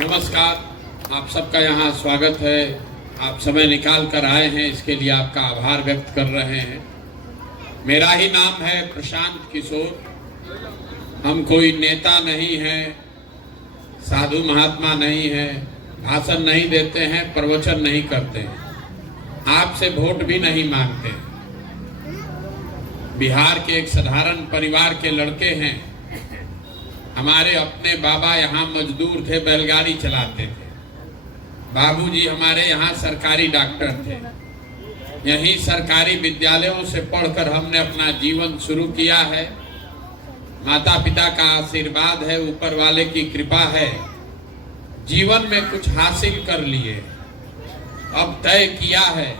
नमस्कार, आप सबका यहाँ स्वागत है। आप समय निकाल कर आए हैं, इसके लिए आपका आभार व्यक्त कर रहे हैं। मेरा ही नाम है प्रशांत किशोर। हम कोई नेता नहीं हैं, साधु महात्मा नहीं हैं, भाषण नहीं देते हैं, प्रवचन नहीं करते हैं, आपसे वोट भी नहीं मांगते। बिहार के एक साधारण परिवार के लड़के हैं। हमारे अपने बाबा यहाँ मजदूर थे, बैलगाड़ी चलाते थे। बाबूजी हमारे यहाँ सरकारी डॉक्टर थे। यहीं सरकारी विद्यालयों से पढ़कर हमने अपना जीवन शुरू किया है। माता पिता का आशीर्वाद है, ऊपर वाले की कृपा है। जीवन में कुछ हासिल कर लिए। अब तय किया है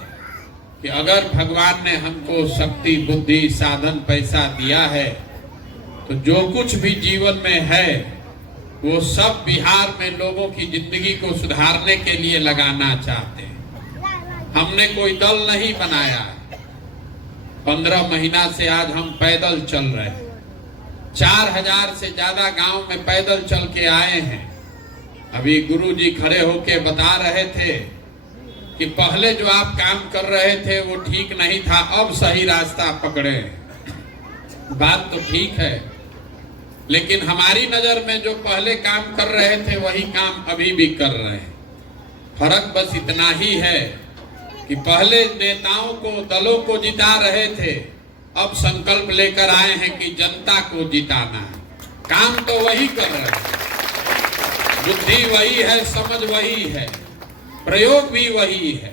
कि अगर भगवान ने हमको शक्ति, बुद्धि, साधन, पैसा दिया है तो जो कुछ भी जीवन में है वो सब बिहार में लोगों की जिंदगी को सुधारने के लिए लगाना चाहते हैं। हमने कोई दल नहीं बनाया। 15 महीना से आज हम पैदल चल रहे हैं। 4000 से ज्यादा गांव में पैदल चल के आए हैं। अभी गुरुजी खड़े होके बता रहे थे कि पहले जो आप काम कर रहे थे वो ठीक नहीं था, अब सही रास्ता पकड़े। बात तो ठीक है, लेकिन हमारी नजर में जो पहले काम कर रहे थे वही काम अभी भी कर रहे हैं। फर्क बस इतना ही है कि पहले नेताओं को, दलों को जिता रहे थे, अब संकल्प लेकर आए हैं कि जनता को जिताना है। काम तो वही कर रहे हैं, बुद्धि वही है, समझ वही है, प्रयोग भी वही है।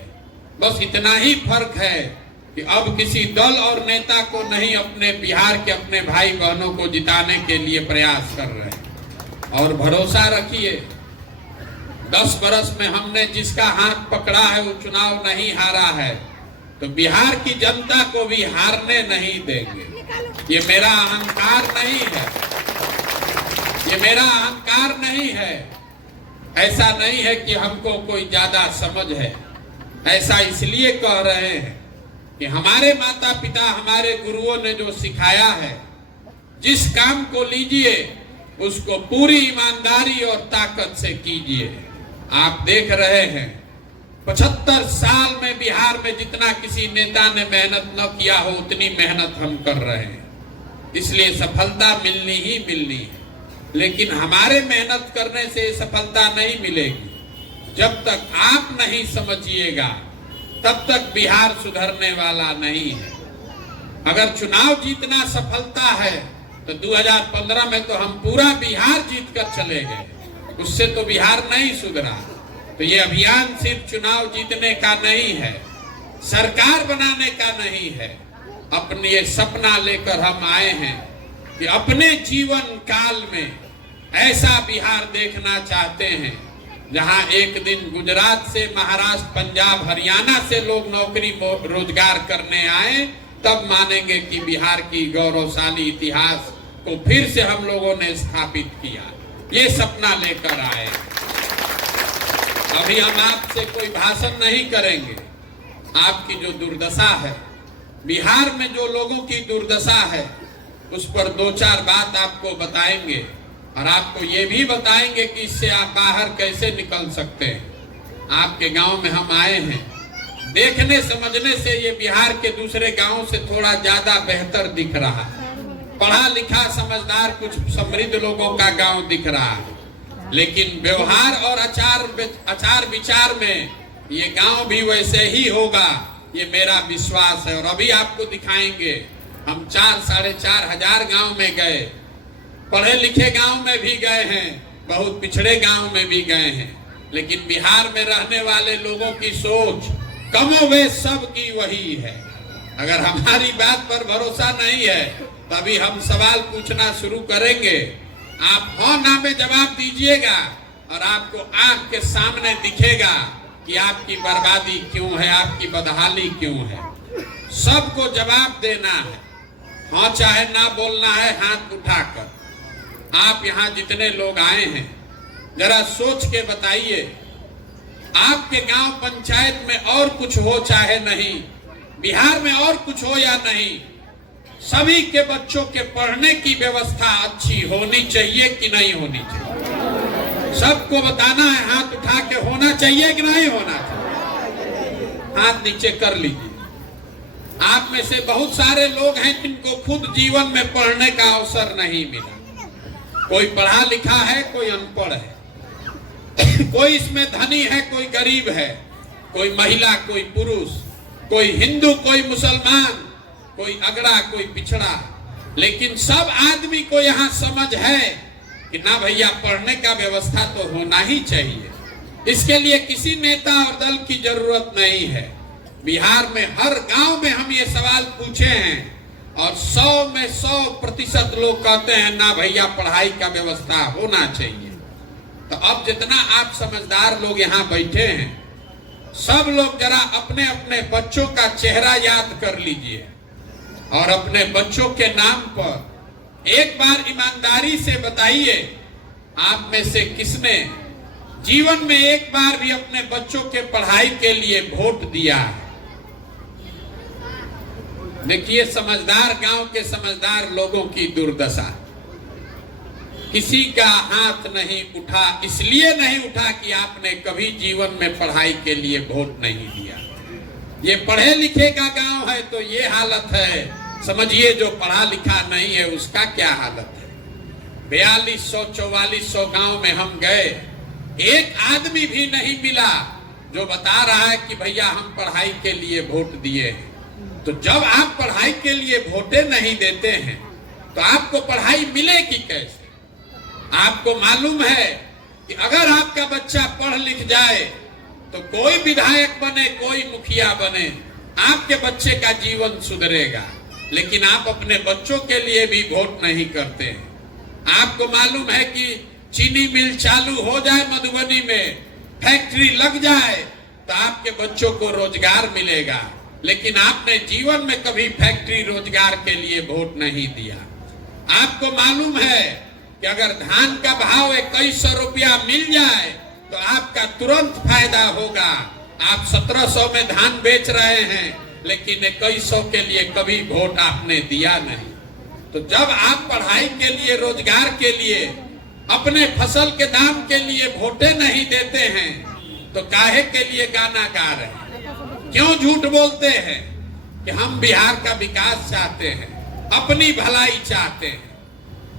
बस इतना ही फर्क है कि अब किसी दल और नेता को नहीं, अपने बिहार के अपने भाई बहनों को जिताने के लिए प्रयास कर रहे हैं। और भरोसा रखिए, 10 बरस में हमने जिसका हाथ पकड़ा है वो चुनाव नहीं हारा है, तो बिहार की जनता को भी हारने नहीं देंगे। ये मेरा अहंकार नहीं है, ये मेरा अहंकार नहीं है। ऐसा नहीं है कि हमको कोई ज्यादा समझ है। ऐसा इसलिए कह रहे हैं कि हमारे माता पिता, हमारे गुरुओं ने जो सिखाया है, जिस काम को लीजिए उसको पूरी ईमानदारी और ताकत से कीजिए। आप देख रहे हैं 75 साल में बिहार में जितना किसी नेता ने मेहनत न किया हो उतनी मेहनत हम कर रहे हैं। इसलिए सफलता मिलनी ही मिलनी है। लेकिन हमारे मेहनत करने से सफलता नहीं मिलेगी। जब तक आप नहीं समझिएगा तब तक बिहार सुधरने वाला नहीं है। अगर चुनाव जीतना सफलता है तो 2015 में तो हम पूरा बिहार जीत कर चले गए, उससे तो बिहार नहीं सुधरा। तो ये अभियान सिर्फ चुनाव जीतने का नहीं है, सरकार बनाने का नहीं है। अपने ये सपना लेकर हम आए हैं कि अपने जीवन काल में ऐसा बिहार देखना चाहते हैं जहां एक दिन गुजरात से, महाराष्ट्र, पंजाब, हरियाणा से लोग नौकरी रोजगार करने आए, तब मानेंगे कि बिहार की गौरवशाली इतिहास को फिर से हम लोगों ने स्थापित किया। ये सपना लेकर आए। अभी हम आपसे कोई भाषण नहीं करेंगे। आपकी जो दुर्दशा है, बिहार में जो लोगों की दुर्दशा है, उस पर 2-4 बात आपको बताएंगे और आपको ये भी बताएंगे कि इससे आप बाहर कैसे निकल सकते हैं। आपके गांव में हम आए हैं, देखने समझने से ये बिहार के दूसरे गांवों से थोड़ा ज्यादा बेहतर दिख रहा है। पढ़ा लिखा, समझदार, कुछ समृद्ध लोगों का गांव दिख रहा है। लेकिन व्यवहार और आचार विचार में ये गांव भी वैसे ही होगा, ये मेरा विश्वास है। और अभी आपको दिखाएंगे। हम 4-4.5 हजार गांव में गए, पढ़े लिखे गांव में भी गए हैं, बहुत पिछड़े गांव में भी गए हैं। लेकिन बिहार में रहने वाले लोगों की सोच कमोबेश सब की वही है। अगर हमारी बात पर भरोसा नहीं है तभी हम सवाल पूछना शुरू करेंगे। आप हाँ ना में जवाब दीजिएगा और आपको आंख के सामने दिखेगा कि आपकी बर्बादी क्यों है, आपकी बदहाली क्यों है। सबको जवाब देना है, हाँ चाहे ना बोलना है हाथ उठाकर। आप यहाँ जितने लोग आए हैं जरा सोच के बताइए, आपके गांव पंचायत में और कुछ हो चाहे नहीं, बिहार में और कुछ हो या नहीं, सभी के बच्चों के पढ़ने की व्यवस्था अच्छी होनी चाहिए कि नहीं होनी चाहिए? सबको बताना है, हाथ उठा के होना चाहिए कि नहीं होना चाहिए? हाथ नीचे कर लीजिए। आप में से बहुत सारे लोग हैं जिनको खुद जीवन में पढ़ने का अवसर नहीं मिला। कोई पढ़ा लिखा है, कोई अनपढ़ है, कोई इसमें धनी है, कोई गरीब है, कोई महिला, कोई पुरुष, कोई हिंदू, कोई मुसलमान, कोई अगड़ा, कोई पिछड़ा, लेकिन सब आदमी को यहाँ समझ है कि ना भैया पढ़ने का व्यवस्था तो होना ही चाहिए। इसके लिए किसी नेता और दल की जरूरत नहीं है। बिहार में हर गांव में हम ये सवाल पूछे हैं और 100 में 100% लोग कहते हैं ना भैया पढ़ाई का व्यवस्था होना चाहिए। तो अब जितना आप समझदार लोग यहाँ बैठे हैं, सब लोग जरा अपने अपने बच्चों का चेहरा याद कर लीजिए और अपने बच्चों के नाम पर एक बार ईमानदारी से बताइए, आप में से किसने जीवन में एक बार भी अपने बच्चों के पढ़ाई के लिए वोट दिया है? देखिए, समझदार गांव के समझदार लोगों की दुर्दशा। किसी का हाथ नहीं उठा, इसलिए नहीं उठा कि आपने कभी जीवन में पढ़ाई के लिए वोट नहीं दिया। ये पढ़े लिखे का गांव है तो ये हालत है, समझिए जो पढ़ा लिखा नहीं है उसका क्या हालत है। 4200-4400 गांव में हम गए, एक आदमी भी नहीं मिला जो बता रहा है कि भैया हम पढ़ाई के लिए वोट दिए हैं। तो जब आप पढ़ाई के लिए वोटे नहीं देते हैं तो आपको पढ़ाई मिलेगी कैसे? आपको मालूम है कि अगर आपका बच्चा पढ़ लिख जाए तो कोई विधायक बने, कोई मुखिया बने, आपके बच्चे का जीवन सुधरेगा, लेकिन आप अपने बच्चों के लिए भी वोट नहीं करते हैं। आपको मालूम है कि चीनी मिल चालू हो जाए मधुबनी में, फैक्ट्री लग जाए तो आपके बच्चों को रोजगार मिलेगा, लेकिन आपने जीवन में कभी फैक्ट्री रोजगार के लिए वोट नहीं दिया। आपको मालूम है कि अगर धान का भाव 2100 रुपया मिल जाए तो आपका तुरंत फायदा होगा। आप 1700 में धान बेच रहे हैं, लेकिन 2100 के लिए कभी वोट आपने दिया नहीं। तो जब आप पढ़ाई के लिए, रोजगार के लिए, अपने फसल के दाम के लिए वोटे नहीं देते हैं तो काहे के लिए गाना गा रहे हैं? क्यों झूठ बोलते हैं कि हम बिहार का विकास चाहते हैं, अपनी भलाई चाहते हैं?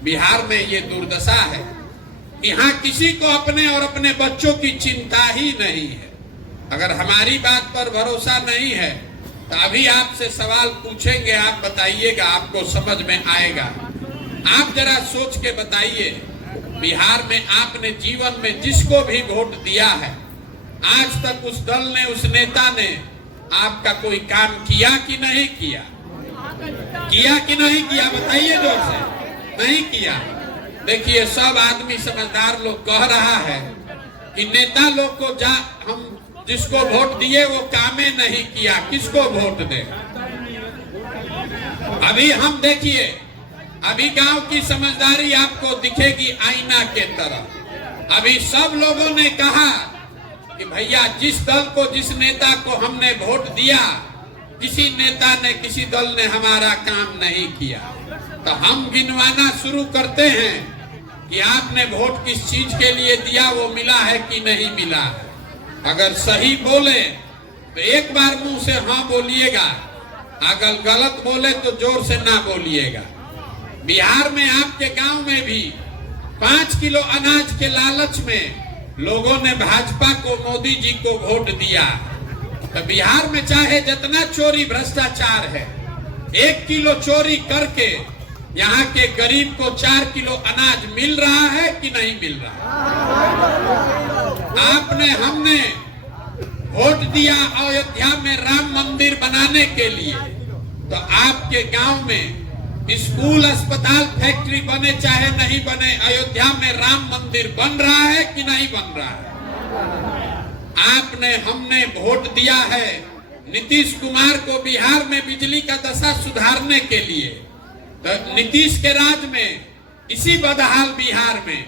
बिहार में ये दुर्दशा है, यहाँ किसी को अपने और अपने बच्चों की चिंता ही नहीं है। अगर हमारी बात पर भरोसा नहीं है तो अभी आपसे सवाल पूछेंगे, आप बताइएगा, आपको समझ में आएगा। आप जरा सोच के बताइए, बिहार में आपने जीवन में जिसको भी वोट दिया है, आज तक उस दल ने, उस नेता ने आपका कोई काम किया कि नहीं किया? किया कि नहीं किया? बताइए जोर से। नहीं किया। देखिए, सब आदमी समझदार लोग कह रहा है कि नेता लोग को हम जिसको वोट दिए वो कामे नहीं किया, किसको वोट दे? अभी हम देखिए, अभी गांव की समझदारी आपको दिखेगी आईना के तरह। अभी सब लोगों ने कहा कि भैया जिस दल को, जिस नेता को हमने वोट दिया, किसी नेता ने, किसी दल ने हमारा काम नहीं किया। तो हम गिनवाना शुरू करते हैं कि आपने वोट किस चीज के लिए दिया, वो मिला है कि नहीं मिला। अगर सही बोले तो एक बार मुंह से हाँ बोलिएगा, अगर गलत बोले तो जोर से ना बोलिएगा। बिहार में, आपके गांव में भी 5 किलो अनाज के लालच में लोगों ने भाजपा को, मोदी जी को वोट दिया। तो बिहार में चाहे जितना चोरी भ्रष्टाचार है, 1 किलो चोरी करके यहाँ के गरीब को 4 किलो अनाज मिल रहा है कि नहीं मिल रहा? हमने वोट दिया अयोध्या में राम मंदिर बनाने के लिए, तो आपके गांव में स्कूल, अस्पताल, फैक्ट्री बने चाहे नहीं बने, अयोध्या में राम मंदिर बन रहा है कि नहीं बन रहा है? हमने वोट दिया है नीतीश कुमार को बिहार में बिजली का दशा सुधारने के लिए। तो नीतीश के राज में इसी बदहाल बिहार में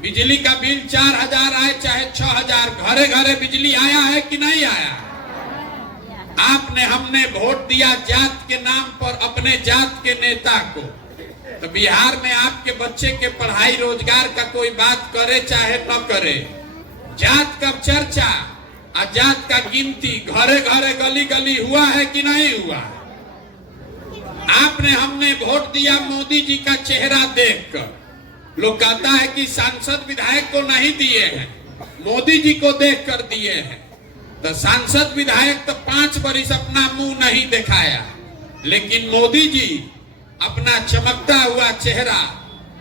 बिजली का बिल 4000 आए चाहे 6000, घरे घरे बिजली आया है कि नहीं आया? हमने वोट दिया जात के नाम पर, अपने जात के नेता को। तो बिहार में आपके बच्चे के पढ़ाई रोजगार का कोई बात करे चाहे न करे, जात का चर्चा और जात का गिनती घरे घरे गली गली हुआ है कि नहीं हुआ? आपने हमने वोट दिया मोदी जी का चेहरा देखकर। लोग कहता है कि सांसद विधायक को नहीं दिए हैं, मोदी जी को देखकर दिए हैं। तो सांसद विधायक तो 5 वर्ष अपना मुंह नहीं दिखाया, लेकिन मोदी जी अपना चमकता हुआ चेहरा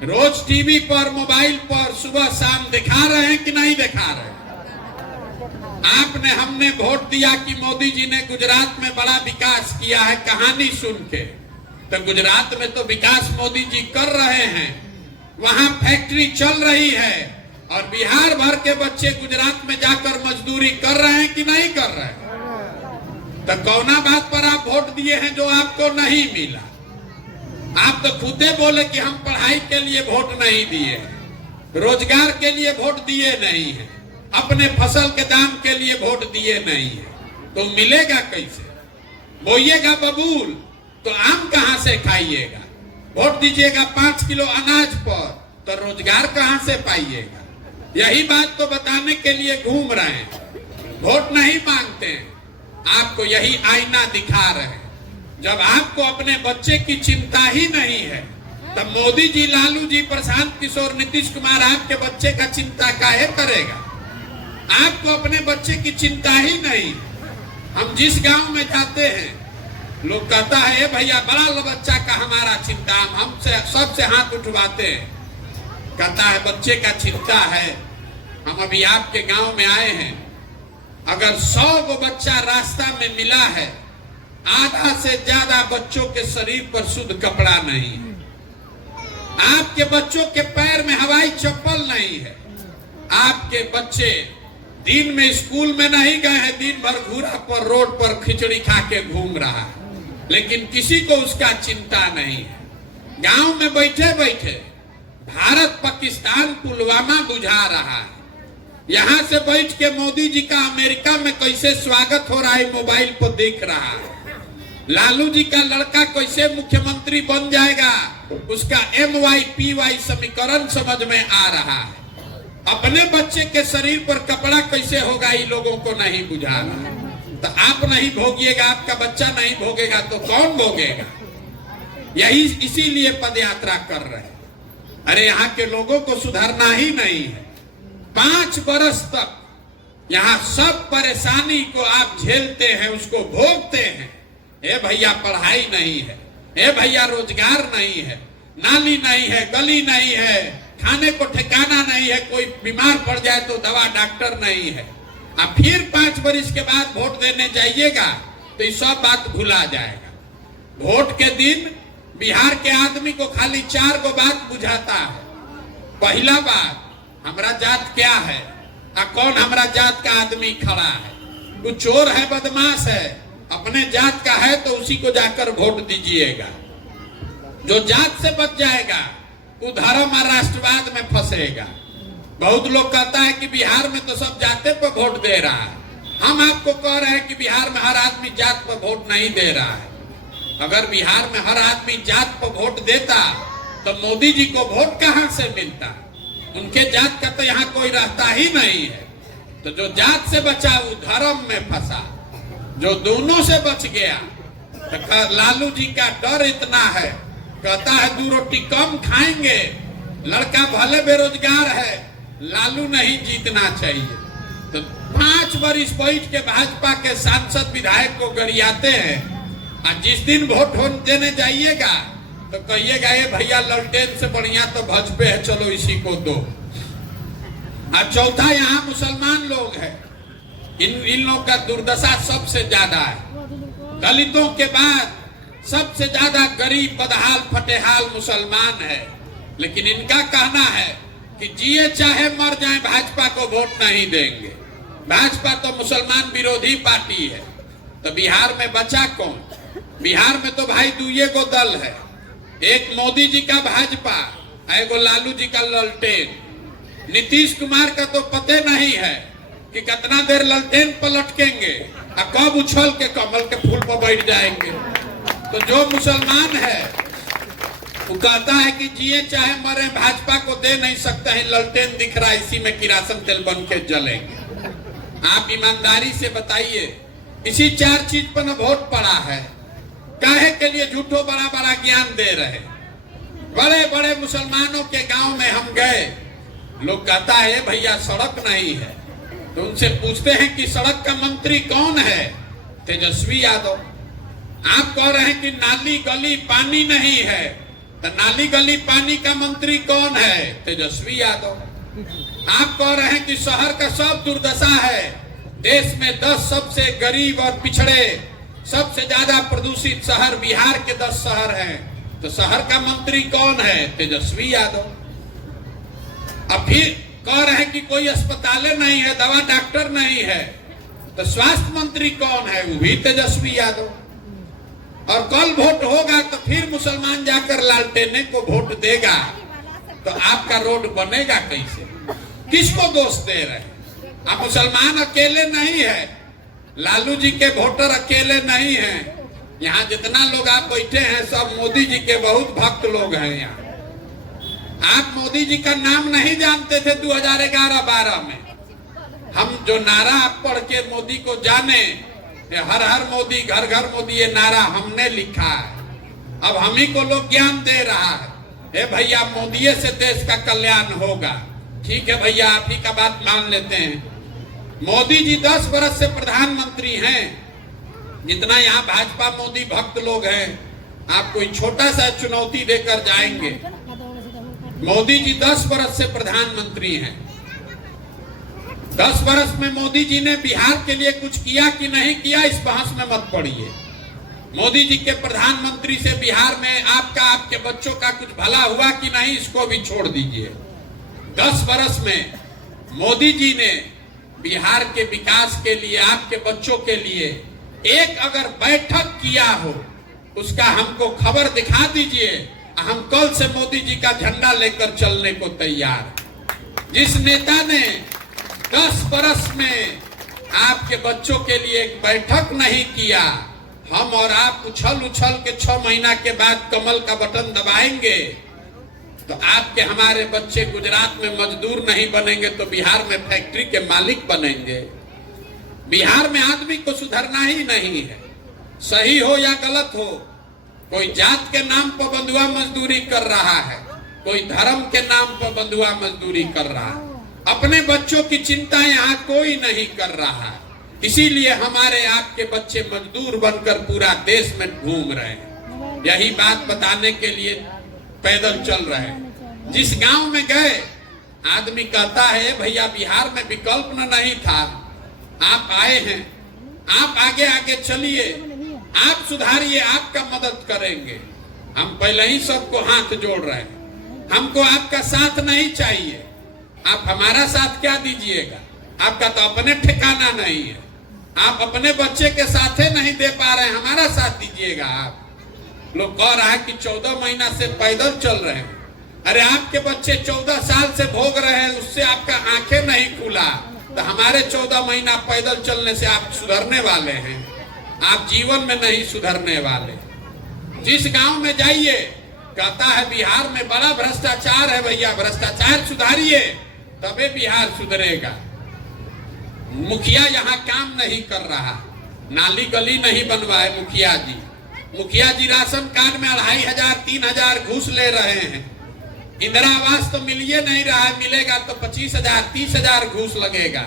रोज टीवी पर, मोबाइल पर सुबह शाम दिखा रहे हैं कि नहीं दिखा रहे? आपने हमने वोट दिया कि मोदी जी ने गुजरात में बड़ा विकास किया है, कहानी सुन के। तो गुजरात में तो विकास मोदी जी कर रहे हैं, वहां फैक्ट्री चल रही है, और बिहार भर के बच्चे गुजरात में जाकर मजदूरी कर रहे हैं कि नहीं कर रहे हैं? तो कौना बात पर आप वोट दिए हैं जो आपको नहीं मिला? आप तो खुदे बोले कि हम पढ़ाई के लिए वोट नहीं दिए, रोजगार के लिए वोट दिए नहीं है, अपने फसल के दाम के लिए वोट दिए नहीं है। तो मिलेगा कैसे? बोइएगा बबूल तो आम कहां से खाइएगा? वोट दीजिएगा 5 किलो अनाज पर तो रोजगार कहां से पाइएगा? यही बात तो बताने के लिए घूम रहे हैं। वोट नहीं मांगते हैं, आपको यही आईना दिखा रहे हैं। जब आपको अपने बच्चे की चिंता ही नहीं है, तब मोदी जी, लालू जी, प्रशांत किशोर, नीतीश कुमार आपके बच्चे का चिंता काहे करेगा? आपको अपने बच्चे की चिंता ही नहीं। हम जिस गांव में जाते हैं, लोग कहता है भैया बड़ा बच्चा का हमारा चिंता, हमसे सबसे हाथ उठवाते हैं। कहता है बच्चे का चिंता है। हम अभी आपके गांव में आए हैं, अगर 100 को बच्चा रास्ता में मिला है, आधा से ज्यादा बच्चों के शरीर पर शुद्ध कपड़ा नहीं है। आपके बच्चों के पैर में हवाई चप्पल नहीं है। आपके बच्चे दिन में स्कूल में नहीं गए हैं, दिन भर घूरा पर रोड पर खिचड़ी खा के घूम रहा है, लेकिन किसी को उसका चिंता नहीं है। गांव में बैठे बैठे भारत पाकिस्तान पुलवामा बुझा रहा है। यहाँ से बैठ के मोदी जी का अमेरिका में कैसे स्वागत हो रहा है मोबाइल पर देख रहा है। लालू जी का लड़का कैसे मुख्यमंत्री बन जाएगा, उसका MYPY समीकरण समझ में आ रहा है। अपने बच्चे के शरीर पर कपड़ा कैसे होगा, ये लोगों को नहीं बुझा रहा। तो आप नहीं भोगिएगा, आपका बच्चा नहीं भोगेगा तो कौन भोगेगा? यही इसीलिए पदयात्रा कर रहे हैं। अरे यहाँ के लोगों को सुधरना ही नहीं है। 5 बरस तक यहाँ सब परेशानी को आप झेलते हैं, उसको भोगते हैं। ए भैया पढ़ाई नहीं है, ए भैया रोजगार नहीं है, नाली नहीं है, गली नहीं है, खाने को ठिकाना नहीं है, कोई बीमार पड़ जाए तो दवा डॉक्टर नहीं है। अब फिर 5 वर्ष के बाद वोट देने जाइएगा तो ये सब बात भुला जाएगा। वोट के दिन बिहार के आदमी को खाली 4 गो बात बुझाता है। पहला बात, हमारा जात क्या है, कौन हमारा जात का आदमी खड़ा है? वो चोर है, बदमाश है, अपने जात का है तो उसी को जाकर वोट दीजिएगा। जो जात से बच जाएगा वो धर्म और राष्ट्रवाद में फंसेगा। बहुत लोग कहता है कि बिहार में तो सब जाते पर वोट दे रहा है। हम आपको कह रहे हैं कि बिहार में हर आदमी जात पर वोट नहीं दे रहा है। अगर बिहार में हर आदमी जात पर वोट देता तो मोदी जी को वोट कहां से मिलता? उनके जात का तो यहाँ कोई रहता ही नहीं है। तो जो जात से बचा वो धर्म में फंसा, जो दोनों से बच गया। तो लालू जी का डर इतना है, कहता है 2 रोटी कम खाएंगे, लड़का भले बेरोजगार है, लालू नहीं जीतना चाहिए। तो 5 वर्ष बैठ के भाजपा के सांसद विधायक को गरियाते हैं, और जिस दिन वोट देने जाइएगा तो कहिएगा ये भैया ललटेन से बढ़िया तो भाजपा है, चलो इसी को दो। और चौथा, यहाँ मुसलमान लोग हैं, इन लोगों का दुर्दशा सबसे ज्यादा है। दलितों के बाद सबसे ज्यादा गरीब, बदहाल, फटेहाल मुसलमान है। लेकिन इनका कहना है कि जिए चाहे मर जाए भाजपा को वोट नहीं देंगे। भाजपा तो मुसलमान विरोधी पार्टी है। तो बिहार में बचा कौन? बिहार में तो भाई 2 गो दल है, एक मोदी जी का भाजपा, एक लालू जी का ललटेन। नीतीश कुमार का तो पते नहीं है कि कितना देर ललटेन पर लटकेंगे और कब उछल के कमल के फूल पर बैठ जाएंगे। तो जो मुसलमान है वो कहता है कि जिए चाहे मरे भाजपा को दे नहीं सकते हैं, ललटेन दिख रहा है इसी में किरासन तेल बन के जलेंगे। आप ईमानदारी से बताइए, इसी 4 चीज पर न वोट पड़ा है, काहे के लिए झूठो बड़ा बड़ा ज्ञान दे रहे। बड़े बड़े मुसलमानों के गांव में हम गए, लोग कहता है भैया सड़क नहीं है, तो उनसे पूछते हैं कि सड़क का मंत्री कौन है? तेजस्वी यादव। आप कह रहे हैं कि नाली गली पानी नहीं है, तो नाली गली पानी का मंत्री कौन है? तेजस्वी यादव। आप कह रहे हैं कि शहर का सब दुर्दशा है, देश में 10 सबसे गरीब और पिछड़े सबसे ज्यादा प्रदूषित शहर बिहार के 10 शहर हैं, तो शहर का मंत्री कौन है? तेजस्वी यादव। अब फिर कह रहे हैं कि कोई अस्पताल नहीं है, दवा डॉक्टर नहीं है, तो स्वास्थ्य मंत्री कौन है? वो भी तेजस्वी यादव। और कल वोट होगा तो फिर मुसलमान जाकर लालटेने को वोट देगा, तो आपका रोड बनेगा कैसे? किसको दोष दे रहे? आप मुसलमान अकेले नहीं है, लालू जी के वोटर अकेले नहीं हैं, यहाँ जितना लोग आप बैठे हैं सब मोदी जी के बहुत भक्त लोग हैं। यहाँ आप मोदी जी का नाम नहीं जानते थे 2011-12 में, हम जो नारा आप पढ़ के मोदी को जाने, हर हर मोदी घर घर मोदी, ये नारा हमने लिखा है। अब हम ही को लोग ज्ञान दे रहा है, भैया मोदी से देश का कल्याण होगा। ठीक है भैया, आप ही का बात मान लेते हैं। मोदी जी 10 वर्ष से प्रधानमंत्री हैं, जितना यहाँ भाजपा मोदी भक्त लोग हैं, आप कोई छोटा सा चुनौती देकर जाएंगे। मोदी जी 10 वर्ष से प्रधानमंत्री हैं, 10 वर्ष में मोदी जी ने बिहार के लिए कुछ किया कि नहीं किया, इस बहस में मत पड़िए। मोदी जी के प्रधानमंत्री से बिहार में आपका, आपके बच्चों का कुछ भला हुआ कि नहीं, इसको भी छोड़ दीजिए। 10 वर्ष में मोदी जी ने बिहार के विकास के लिए, आपके बच्चों के लिए एक अगर बैठक किया हो, उसका हमको खबर दिखा दीजिए। हम कल से मोदी जी का झंडा लेकर चलने को तैयार। जिस नेता ने 10 वर्ष में आपके बच्चों के लिए एक बैठक नहीं किया, हम और आप उछल उछल के 6 महीना के बाद कमल का बटन दबाएंगे, तो आपके हमारे बच्चे गुजरात में मजदूर नहीं बनेंगे तो बिहार में फैक्ट्री के मालिक बनेंगे। बिहार में आदमी को सुधरना ही नहीं है, सही हो या गलत हो। कोई जात के नाम पर बंधुआ मजदूरी कर रहा है, कोई धर्म के नाम पर बंधुआ मजदूरी कर रहा है, अपने बच्चों की चिंता यहाँ कोई नहीं कर रहा है। इसीलिए हमारे आपके बच्चे मजदूर बनकर पूरा देश में घूम रहे हैं। यही बात बताने के लिए पैदल चल रहे हैं। जिस गांव में गए, आदमी कहता है भैया बिहार में विकल्प नहीं था, आप आए हैं, आप आगे आगे चलिए, आप सुधारिए, आपका मदद करेंगे। हम पहले ही सबको हाथ जोड़ रहे हैं, हमको आपका साथ नहीं चाहिए। आप हमारा साथ क्या दीजिएगा? आपका तो अपने ठिकाना नहीं है, आप अपने बच्चे के साथ नहीं दे पा रहे हैं, हमारा साथ दीजिएगा। आप लोग कह रहा है कि 14 महीना से पैदल चल रहे हैं। अरे आपके बच्चे 14 साल से भोग रहे हैं, उससे आपका आंखें नहीं खुला, तो हमारे 14 महीना पैदल चलने से आप सुधरने वाले हैं? आप जीवन में नहीं सुधरने वाले। जिस गांव में जाइए, कहता है बिहार में बड़ा भ्रष्टाचार है। भैया भ्रष्टाचार सुधारिए, तबे बिहार सुधरेगा। मुखिया यहाँ काम नहीं कर रहा, नाली गली नहीं बनवाए मुखिया जी। मुखिया जी राशन कार्ड में 2500 3000 घूस ले रहे हैं। इंदिरा आवास तो मिलिए नहीं रहा है, मिलेगा तो 25,000 30,000 घूस लगेगा।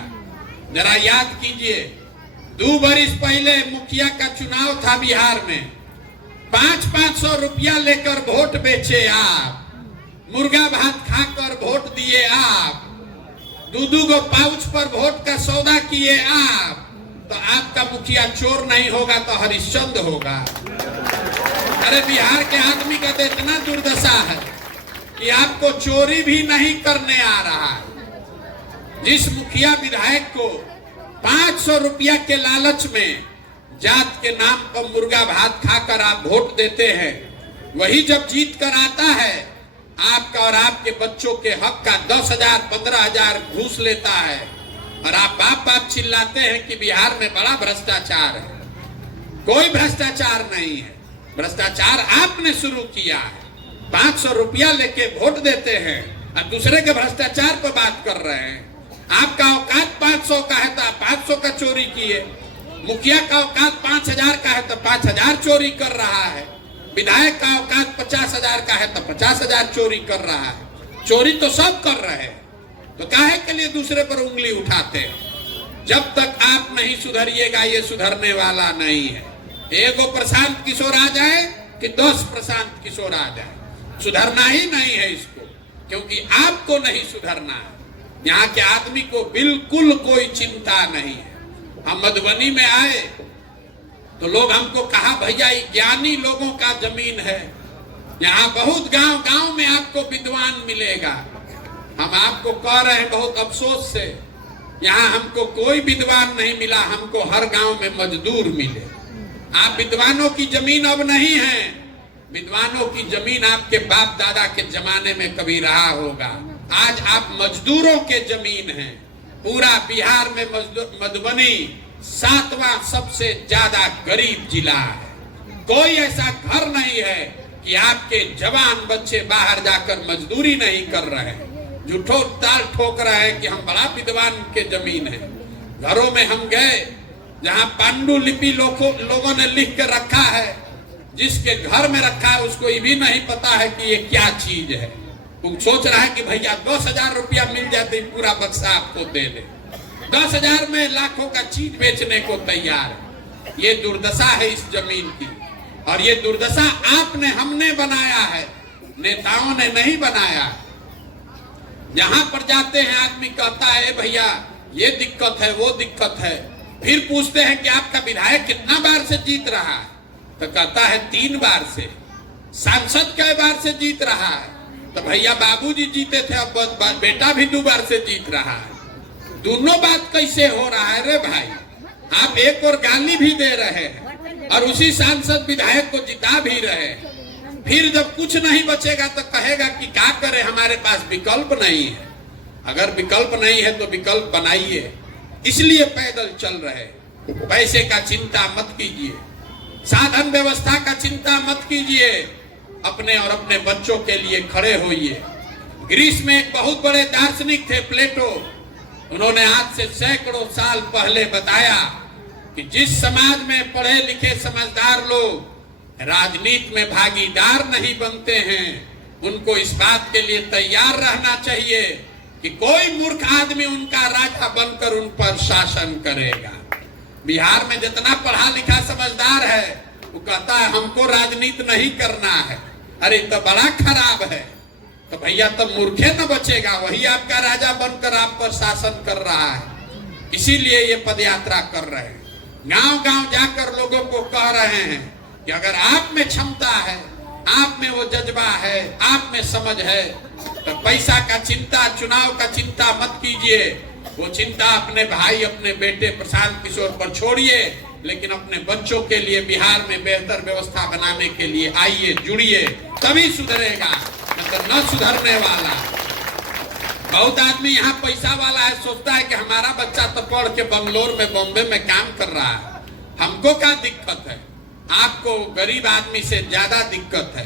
जरा याद कीजिए, 2 बरिस पहले मुखिया का चुनाव था बिहार में, 500-500 रुपया लेकर वोट बेचे आप, मुर्गा भात खाकर वोट दिए आप, 2-2 गो पाउच पर वोट का सौदा किए आप, तो आपका मुखिया चोर नहीं होगा तो हरिश्चंद्र होगा। अरे बिहार के आदमी का तो इतना दुर्दशा है कि आपको चोरी भी नहीं करने आ रहा है। जिस मुखिया विधायक को 500 रुपया के लालच में जात के नाम पर मुर्गा भात खाकर आप वोट देते हैं, वही जब जीत कर आता है, आपका और आपके बच्चों के हक का 10,000 15,000 घूस लेता है, और आप बाप बाप चिल्लाते हैं कि बिहार में बड़ा भ्रष्टाचार है। कोई भ्रष्टाचार नहीं है, भ्रष्टाचार आपने शुरू किया है। 500 रुपया लेके वोट देते हैं और दूसरे के भ्रष्टाचार पर बात कर रहे हैं। आपका औकात 500 का है तो आप 500 का चोरी किए, मुखिया का औकात 5000 का है तो 5000 चोरी कर रहा है, विधायक का औकात 50,000 का है तो 50,000 चोरी कर रहा है। चोरी तो सब कर रहे हैं, तो काहे के लिए दूसरे पर उंगली उठाते हैं? जब तक आप नहीं सुधरिएगा ये सुधरने वाला नहीं है। एगो प्रशांत किशोर आ जाए कि 10 प्रशांत किशोर आ जाए, सुधरना ही नहीं है इसको, क्योंकि आपको नहीं सुधरना है। यहाँ के आदमी को बिल्कुल कोई चिंता नहीं है। हम मधुबनी में आए तो लोग हमको कहा भैया ये ज्ञानी लोगों का जमीन है, यहाँ बहुत गांव गांव में आपको विद्वान मिलेगा। हम आपको कह रहे हैं बहुत अफसोस से, यहाँ हमको कोई विद्वान नहीं मिला, हमको हर गांव में मजदूर मिले। आप विद्वानों की जमीन अब नहीं है, विद्वानों की जमीन आपके बाप दादा के जमाने में कभी रहा होगा। आज आप मजदूरों के जमीन हैं। पूरा बिहार में मधुबनी 7वां सबसे ज्यादा गरीब जिला है। कोई ऐसा घर नहीं है कि आपके जवान बच्चे बाहर जाकर मजदूरी नहीं कर रहे हैं, झूठो ताल ठोक रहे हैं कि हम बड़ा विद्वान के जमीन है। घरों में हम गए जहां पांडुलिपि लोगों ने लिख के रखा है, जिसके घर में रखा है उसको ये भी नहीं पता है कि ये क्या चीज है। वो सोच रहा है कि भैया 10,000 रुपया मिल जाते पूरा बक्सा आपको दे दे। 10,000 में लाखों का चीज बेचने को तैयार है। ये दुर्दशा है इस जमीन की, और ये दुर्दशा आपने हमने बनाया है, नेताओं ने नहीं बनाया। जहां पर जाते हैं आदमी कहता है भैया ये दिक्कत है वो दिक्कत है, फिर पूछते हैं कि आपका विधायक कितना बार से जीत रहा है, तो कहता है 3 बार से। सांसद कई बार से जीत रहा है, तो भैया बाबूजी जीते थे, अब बेटा भी 2 बार से जीत रहा है। दोनों बात कैसे हो रहा है रे भाई? आप एक और गाली भी दे रहे हैं और उसी सांसद विधायक को जिता भी रहे हैं। फिर जब कुछ नहीं बचेगा तो कहेगा कि क्या करे, हमारे पास विकल्प नहीं है। अगर विकल्प नहीं है तो विकल्प बनाइए। इसलिए पैदल चल रहे। पैसे का चिंता मत कीजिए, साधन व्यवस्था का चिंता मत कीजिए, अपने और अपने बच्चों के लिए खड़े होइए। ग्रीस में एक बहुत बड़े दार्शनिक थे प्लेटो, उन्होंने आज से सैकड़ों साल पहले बताया कि जिस समाज में पढ़े लिखे समझदार लोग राजनीति में भागीदार नहीं बनते हैं, उनको इस बात के लिए तैयार रहना चाहिए कि कोई मूर्ख आदमी उनका राजा बनकर उन पर शासन करेगा। बिहार में जितना पढ़ा लिखा समझदार है वो कहता है हमको राजनीति नहीं करना है। अरे तो बड़ा खराब है, तो भैया तो मूर्खे न बचेगा, वही आपका राजा बनकर आप पर शासन कर रहा है। इसीलिए ये पदयात्रा कर रहे हैं, गांव गांव जाकर लोगों को कह रहे हैं कि अगर आप में क्षमता है, आप में वो जज्बा है, आप में समझ है, तो पैसा का चिंता, चुनाव का चिंता मत कीजिए। वो चिंता अपने भाई, अपने बेटे प्रशांत किशोर पर छोड़िए, लेकिन अपने बच्चों के लिए बिहार में बेहतर व्यवस्था बनाने के लिए आइए, जुड़िए, तभी सुधरेगा, मतलब न सुधरने वाला। बहुत आदमी यहाँ पैसा वाला है, सोचता है कि हमारा बच्चा तो पढ़ के बंगलोर में, बॉम्बे में काम कर रहा है, हमको क्या दिक्कत है? आपको गरीब आदमी से ज्यादा दिक्कत है।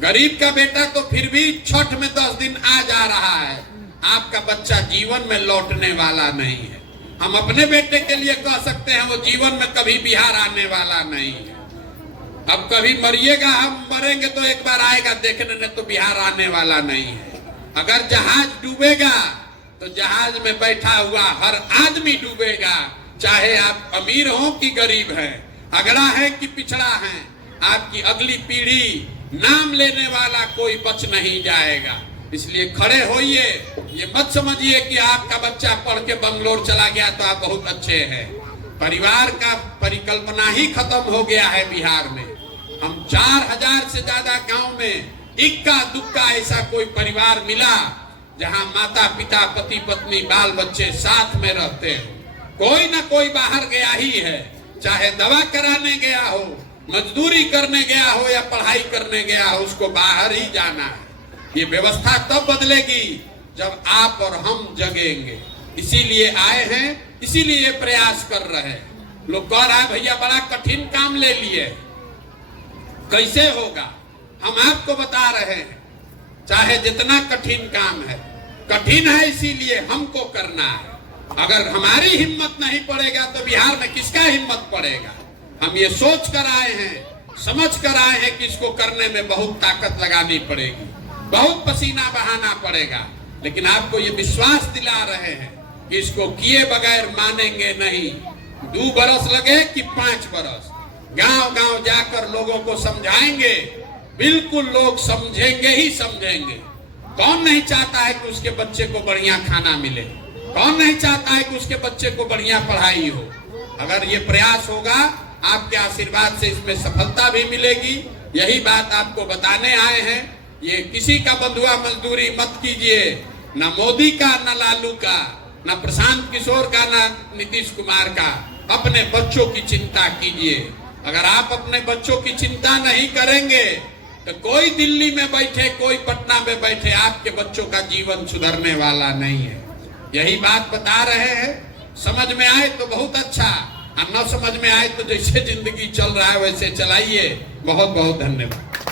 गरीब का बेटा तो फिर भी छठ में 10 दिन आ जा रहा है, आपका बच्चा जीवन में लौटने वाला नहीं है। हम अपने बेटे के लिए कह सकते हैं वो जीवन में कभी बिहार आने वाला नहीं है। अब कभी मरिएगा, हम मरेंगे तो एक बार आएगा देखने, ने तो बिहार आने वाला नहीं है। अगर जहाज डूबेगा तो जहाज में बैठा हुआ हर आदमी डूबेगा, चाहे आप अमीर हो कि गरीब हैं, अगड़ा है कि पिछड़ा है। आपकी अगली पीढ़ी, नाम लेने वाला कोई बच नहीं जाएगा। इसलिए खड़े होइए, ये मत समझिए कि आपका बच्चा पढ़ के बंगलोर चला गया तो आप बहुत अच्छे हैं। परिवार का परिकल्पना ही खत्म हो गया है बिहार में। हम 4000 से ज्यादा गांव में इक्का दुक्का ऐसा कोई परिवार मिला जहां माता पिता, पति पत्नी, बाल बच्चे साथ में रहते हैं। कोई ना कोई बाहर गया ही है, चाहे दवा कराने गया हो, मजदूरी करने गया हो या पढ़ाई करने गया हो, उसको बाहर ही जाना है। ये व्यवस्था तब बदलेगी जब आप और हम जगेंगे। इसीलिए आए हैं, इसीलिए ये प्रयास कर रहे हैं। लोग कह रहा है भैया बड़ा कठिन काम ले लिए, कैसे होगा? हम आपको बता रहे हैं, चाहे जितना कठिन काम है, कठिन है इसीलिए हमको करना है। अगर हमारी हिम्मत नहीं पड़ेगा तो बिहार में किसका हिम्मत पड़ेगा। हम ये सोच कर आए हैं, समझ कर आए हैं कि इसको करने में बहुत ताकत लगानी पड़ेगी, बहुत पसीना बहाना पड़ेगा, लेकिन आपको ये विश्वास दिला रहे हैं कि इसको किए बगैर मानेंगे नहीं। 2 बरस लगे कि 5 बरस, गांव गांव जाकर लोगों को समझाएंगे, बिल्कुल लोग समझेंगे ही समझेंगे। कौन नहीं चाहता है कि उसके बच्चे को बढ़िया खाना मिले, कौन नहीं चाहता है कि उसके बच्चे को बढ़िया पढ़ाई हो। अगर ये प्रयास होगा, आपके आशीर्वाद से इसमें सफलता भी मिलेगी। यही बात आपको बताने आए हैं। ये किसी का बंधुआ मजदूरी मत कीजिए, न मोदी का, न लालू का, न प्रशांत किशोर का, न नीतीश कुमार का। अपने बच्चों की चिंता कीजिए। अगर आप अपने बच्चों की चिंता नहीं करेंगे तो कोई दिल्ली में बैठे, कोई पटना में बैठे, आपके बच्चों का जीवन सुधरने वाला नहीं है। यही बात बता रहे हैं। समझ में आए तो बहुत अच्छा, और न समझ में आए तो जैसे जिंदगी चल रहा है वैसे चलाइए। बहुत बहुत धन्यवाद।